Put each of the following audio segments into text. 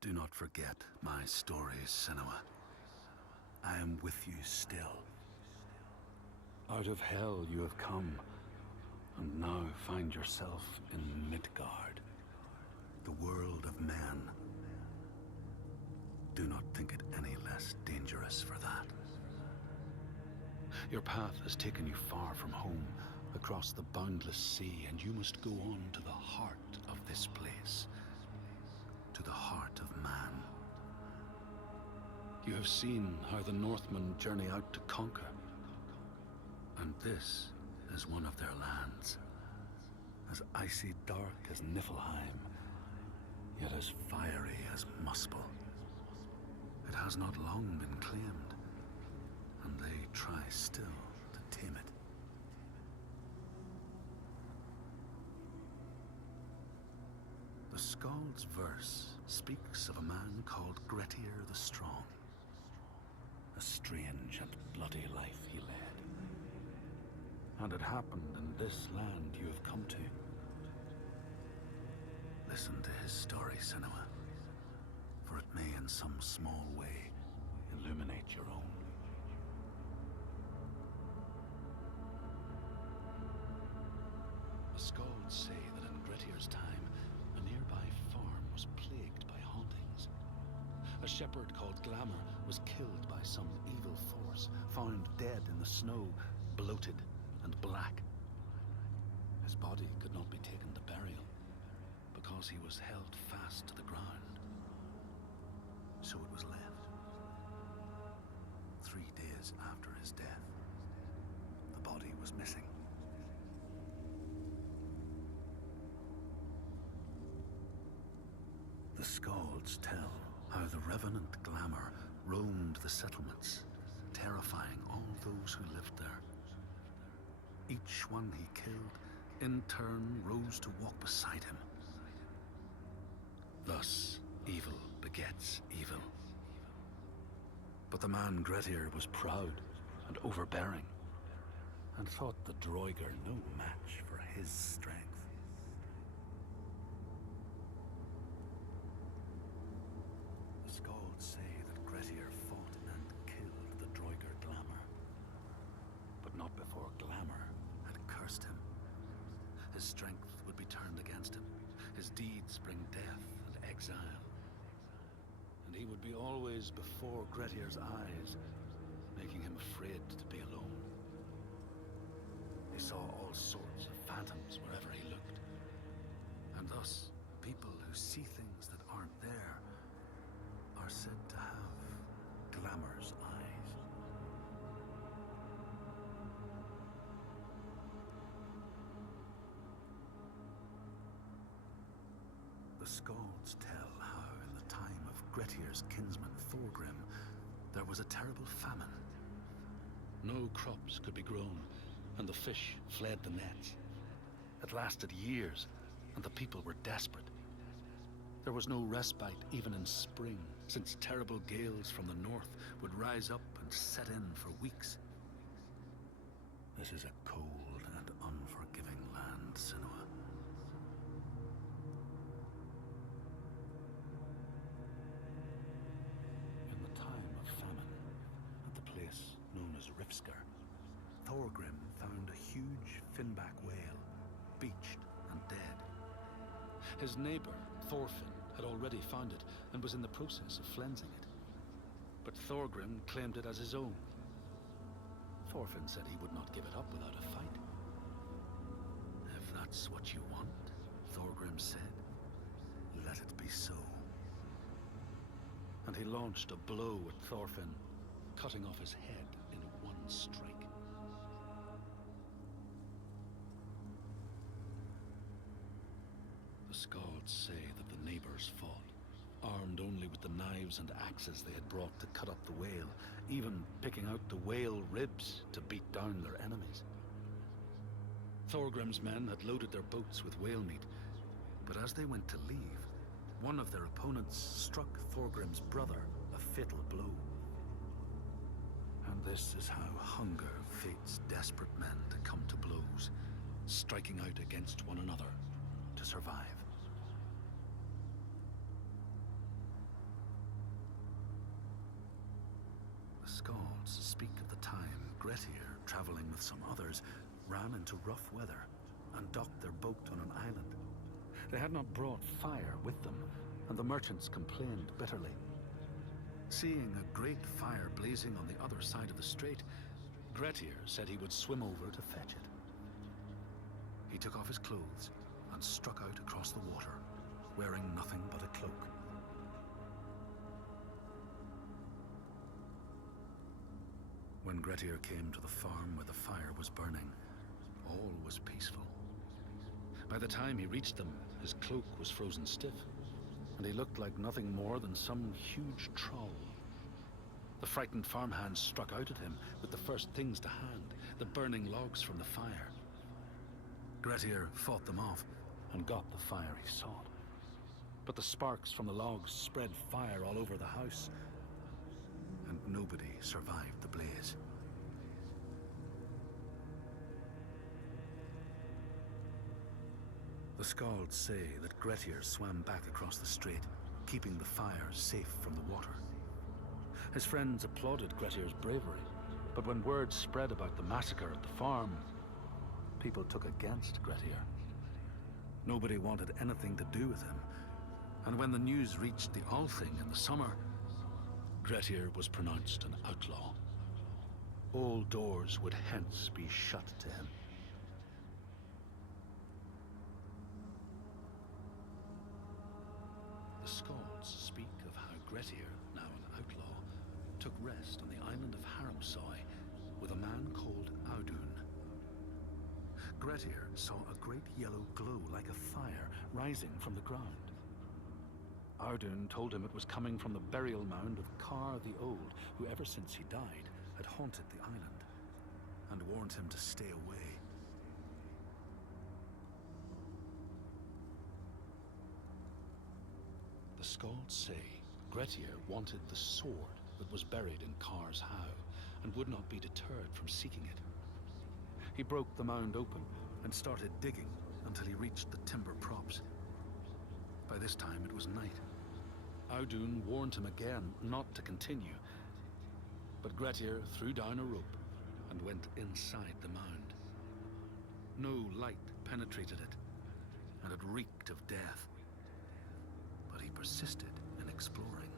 Do not forget my stories, Senua. I am with you still. Out of hell you have come, and now find yourself in Midgard, the world of men. Do not think it any less dangerous for that. Your path has taken you far from home, across the boundless sea, and you must go on to the heart of this place, to the heart of man. You have seen how the Northmen journey out to conquer, and this is one of their lands, as icy dark as Niflheim, yet as fiery as Muspel. It has not long been claimed, and they try still to tame it. The Skald's verse speaks of a man called Grettir the Strong. A strange and bloody life he led. And it happened in this land you have come to. Listen to his story, Senua, for it may in some small way illuminate your own. The Skalds say that in Grettir's time, a nearby farm was plagued by hauntings. A shepherd called Glamour was killed by some evil force, found dead in the snow, bloated and black. His body could not be taken to burial, because he was held fast to the ground. So it was left. 3 days after his death, the body was missing. The Skalds tell how the revenant Glamour roamed the settlements, terrifying all those who lived there. Each one he killed, in turn, rose to walk beside him. Thus, evil begets evil. But the man Grettir was proud and overbearing, and thought the Droiger no match for his strength. The Skalds say that Grettir fought and killed the Droiger Glamour, but not before Glamour had cursed him. His strength would be turned against him, his deeds bring death and exile, and he would be always before Grettir's eyes, making him afraid to be alone. He saw all sorts of phantoms wherever he looked, and thus people who see things that aren't there are said to have Glamour's eyes. The Skalds tell how in the time of Grettir's kinsman Thorgrim, there was a terrible famine. No crops could be grown, and the fish fled the nets. It lasted years, and the people were desperate. There was no respite even in spring, since terrible gales from the north would rise up and set in for weeks. This is a cold and unforgiving land, Senua. In the time of famine, at the place known as Rifskar, Thorgrim found a huge finback whale, beached and dead. His neighbor, Thorfinn, had already found it and was in the process of flensing it. But Thorgrim claimed it as his own. Thorfinn said he would not give it up without a fight. If that's what you want, Thorgrim said, let it be so. And he launched a blow at Thorfinn, cutting off his head in one strike. The Skalds say that the neighbors fought, armed only with the knives and axes they had brought to cut up the whale, even picking out the whale ribs to beat down their enemies. Thorgrim's men had loaded their boats with whale meat, but as they went to leave, one of their opponents struck Thorgrim's brother a fatal blow. And this is how hunger fates desperate men to come to blows, striking out against one another to survive. The Skalds speak of the time Grettir, traveling with some others, ran into rough weather and docked their boat on an island. They had not brought fire with them, and the merchants complained bitterly. Seeing a great fire blazing on the other side of the strait, Grettir said he would swim over to fetch it. He took off his clothes and struck out across the water, wearing nothing but a cloak. When Grettir came to the farm where the fire was burning, all was peaceful. By the time he reached them, his cloak was frozen stiff, and he looked like nothing more than some huge troll. The frightened farmhands struck out at him with the first things to hand, the burning logs from the fire. Grettir fought them off and got the fire he sought. But the sparks from the logs spread fire all over the house, and nobody survived the blaze. The Skalds say that Grettir swam back across the strait, keeping the fire safe from the water. His friends applauded Grettir's bravery, but when word spread about the massacre at the farm, people took against Grettir. Nobody wanted anything to do with him, and when the news reached the Althing in the summer, Grettir was pronounced an outlaw. All doors would hence be shut to him. The Skalds speak of how Grettir, now an outlaw, took rest on the island of Haramsoy with a man called Audun. Grettir saw a great yellow glow like a fire rising from the ground. Audun told him it was coming from the burial mound of Kar the Old, who ever since he died had haunted the island, and warned him to stay away. The Skalds say Grettir wanted the sword that was buried in Kar's howe, and would not be deterred from seeking it. He broke the mound open and started digging until he reached the timber props. By this time it was night. Audun warned him again not to continue, but Grettir threw down a rope and went inside the mound. No light penetrated it, and it reeked of death. But he persisted in exploring.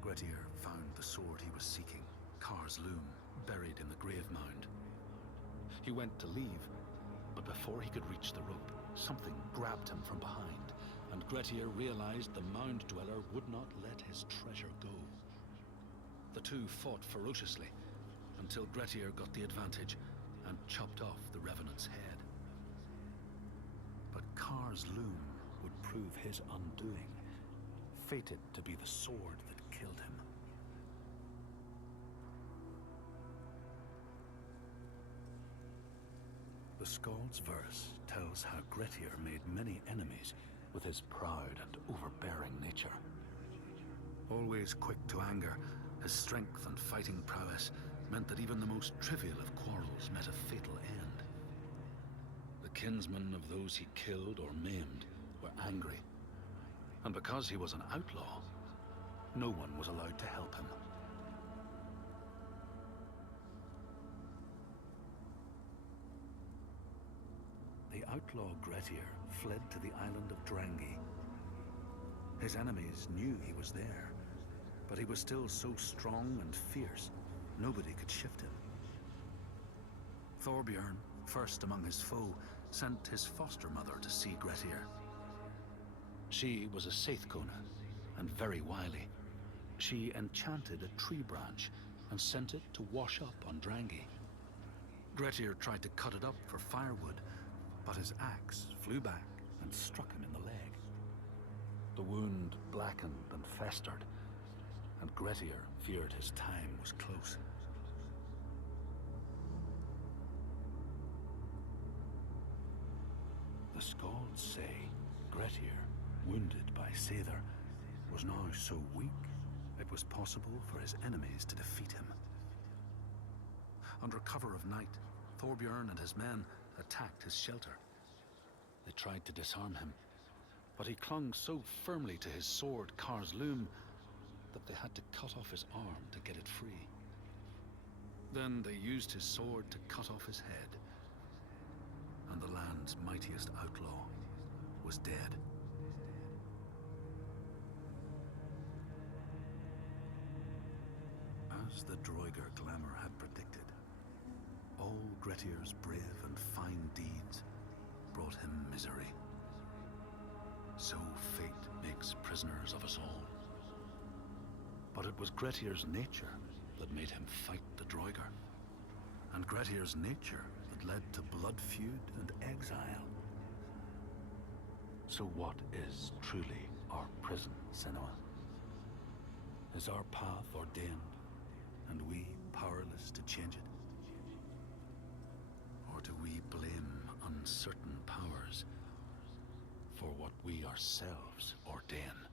Grettir found the sword he was seeking, Kar's loom, buried in the grave mound. He went to leave, but before he could reach the rope, something grabbed him from behind, and Grettir realized the mound dweller would not let his treasure go. The two fought ferociously until Grettir got the advantage and chopped off the revenant's head. But Kar's loom would prove his undoing, fated to be the sword that killed him. The Skald's verse tells how Grettir made many enemies with his proud and overbearing nature. Always quick to anger, his strength and fighting prowess meant that even the most trivial of quarrels met a fatal end. The kinsmen of those he killed or maimed were angry, and because he was an outlaw, no one was allowed to help him. The outlaw Grettir fled to the island of Drangi. His enemies knew he was there, but he was still so strong and fierce, nobody could shift him. Thorbjorn, first among his foe, sent his foster mother to see Grettir. She was a Seithkona and very wily. She enchanted a tree branch and sent it to wash up on Drangi. Grettir tried to cut it up for firewood, but his axe flew back and struck him in the leg. The wound blackened and festered, and Grettir feared his time was close. The Skalds say Grettir, wounded by Seithr, was now so weak it was possible for his enemies to defeat him. Under cover of night, Thorbjorn and his men attacked his shelter. They tried to disarm him, but he clung so firmly to his sword, Kar's loom, that they had to cut off his arm to get it free. Then they used his sword to cut off his head, and the land's mightiest outlaw was dead. As the Droigar glamour had predicted, all Grettir's brave and fine deeds brought him misery. So fate makes prisoners of us all. But it was Grettir's nature that made him fight the Droigar, and Grettir's nature that led to blood feud and exile. So what is truly our prison, Senua? Is our path ordained, and we powerless to change it? Or do we blame uncertain powers for what we ourselves ordain?